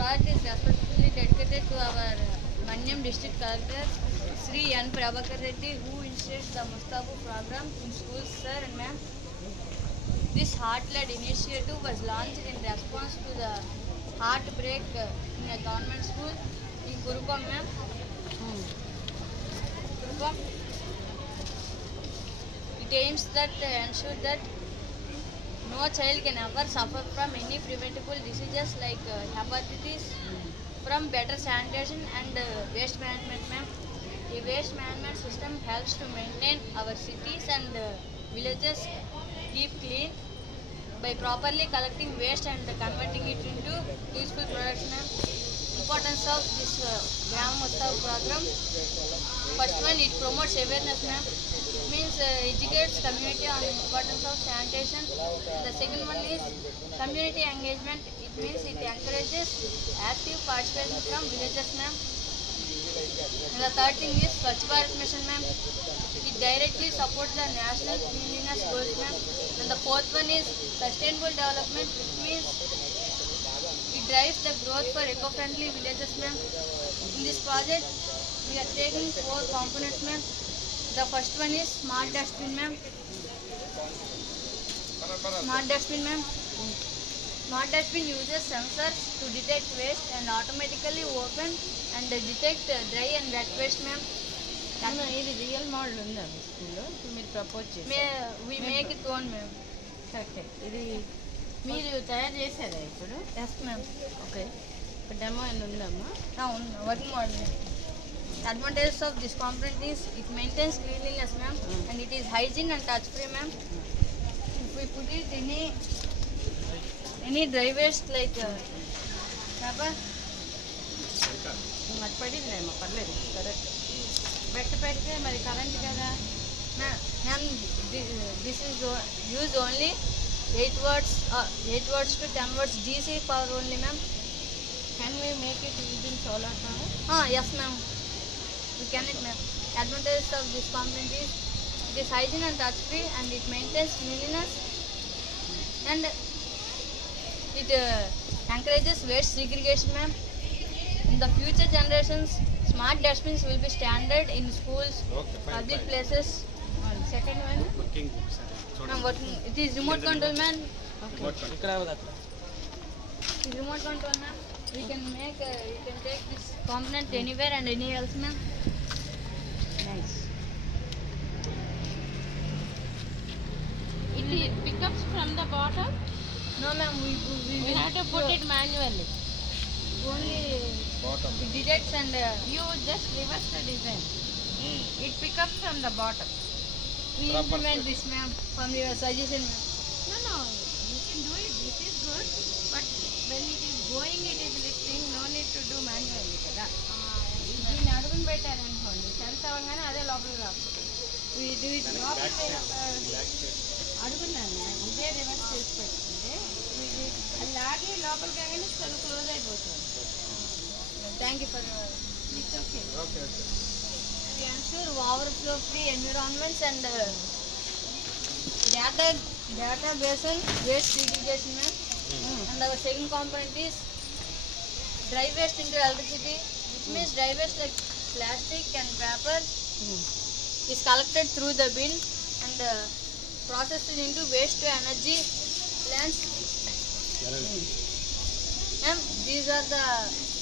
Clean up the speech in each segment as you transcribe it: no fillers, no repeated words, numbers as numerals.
project is respectfully dedicated to our Manyam district collector, Sri N. Prabhakar Reddy, who initiated the Mustafa program in schools, sir and ma'am. This heart-led initiative was launched in response to the heartbreak in a government school in Kurupam, ma'am. Kurupam. It aims that ensure that no child can ever suffer from any preventable diseases like hepatitis, from better sanitation and waste management, ma'am. A waste management system helps to maintain our cities and villages keep clean by properly collecting waste and converting it into useful products, ma'am. Importance of this Gram Mustafa program. First one, it promotes awareness, ma'am. It means educates community on the importance of sanitation. The second one is community engagement. It means it encourages active participation from villages, ma'am. And the third thing is Swachh Bharat Mission, ma'am. It directly supports the national cleanliness goals, ma'am. And the fourth one is sustainable development, which means it drives the growth for eco-friendly villages, ma'am. In this project, we are taking 4 components, ma'am. The first one is smart dustbin, ma'am. Smart dustbin, ma'am. Smart dustbin uses sensors to detect waste and automatically open and detect dry and wet waste, ma'am. ఇది real model ఉందా మీ స్కూల్లో ఇప్పుడు మీరు propose చేసి We make it own, ma'am. కరెక్టే ఇది మీరు తయారు చేశారా ఇప్పుడు Yes, ma'am. ఓకే ఇప్పుడు డెమో అని ఉందమ్మా Working model. The advantages of this component is it maintains cleanliness, ma'am, and it is hygiene and touch-free, ma'am. If we put it any dry waste like paper, అది పడిందేమో పర్లేదు correct బెట్ట పెడితే మరి current కదా ma'am, this is used only 8 watts to 10 watts DC power only, ma'am. Can we make it using solar power Yes, ma'am. We can it, ma'am. Advantages of this component is it is hygiene and touch-free, and it maintains cleanliness, and it encourages waste segregation, ma'am. In the future generations, smart dustbins will be standard in schools, public places. Second one Ma'am, it is remote control, ma'am. Okay It is remote control, ma'am. We can take this component anywhere and anywhere else, ma'am. Nice it pickups from the bottom. No, ma'am. We have to put it manually. Only it detects and You just reverse the design. It pickups from the bottom. we implement this, ma'am, from your suggestion. No, you can do it. This is good, but when it is going, it is lifting. No need to do manually కదా. దీన్ని అడుగుని పెట్టారనుకోండి sense అవ్వగానే అదే లోపలికి రాస్తుంది. We do it. అడుగున్నాను ఇదే reverse చేసి పెట్టుకుంటే అది లాగి లోపలికి రాగానే సెల్ క్లోజ్ అయిపోతుంది. Thank you for it's okay. we ensure overflow-free environments and database and waste segregation, ma'am. And our second component is dry waste into electricity, which means dry waste like plastic and paper is collected through the bin and processed into waste to energy plants. Ma'am, these are the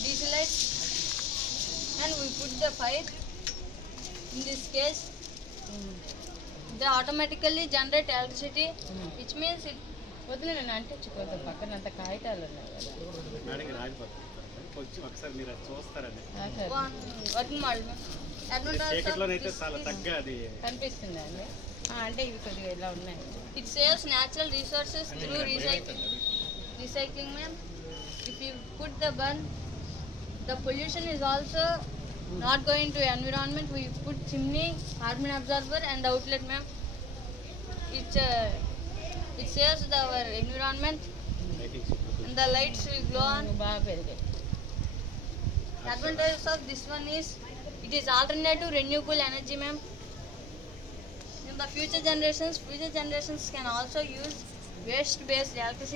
DC lights, and we put the fire. In this case, they automatically generate electricity, which means it. వదిలే నేను అంటే కొంచెం పక్కన అంత కాగితాలు ఉన్నాయి కదా. ఒకసారి మీరు అది చూస్తారని Working model, ma'am. చీకట్లోనైతే చాలా తగ్గ అది కనిపిస్తుంది అండి అంటే ఇవి కొద్దిగా ఇలా ఉన్నాయి. It saves natural resources through recycling, ma'am. If you put the burn, the pollution is also not going to environment. We put chimney, carbon absorber, and outlet, ma'am. It saves our environment, and the lights will glow on. బాగా పెరిగాయి. Advantages of this one is it is alternative renewable energy, ma'am. In the future generations can also use waste-based electricity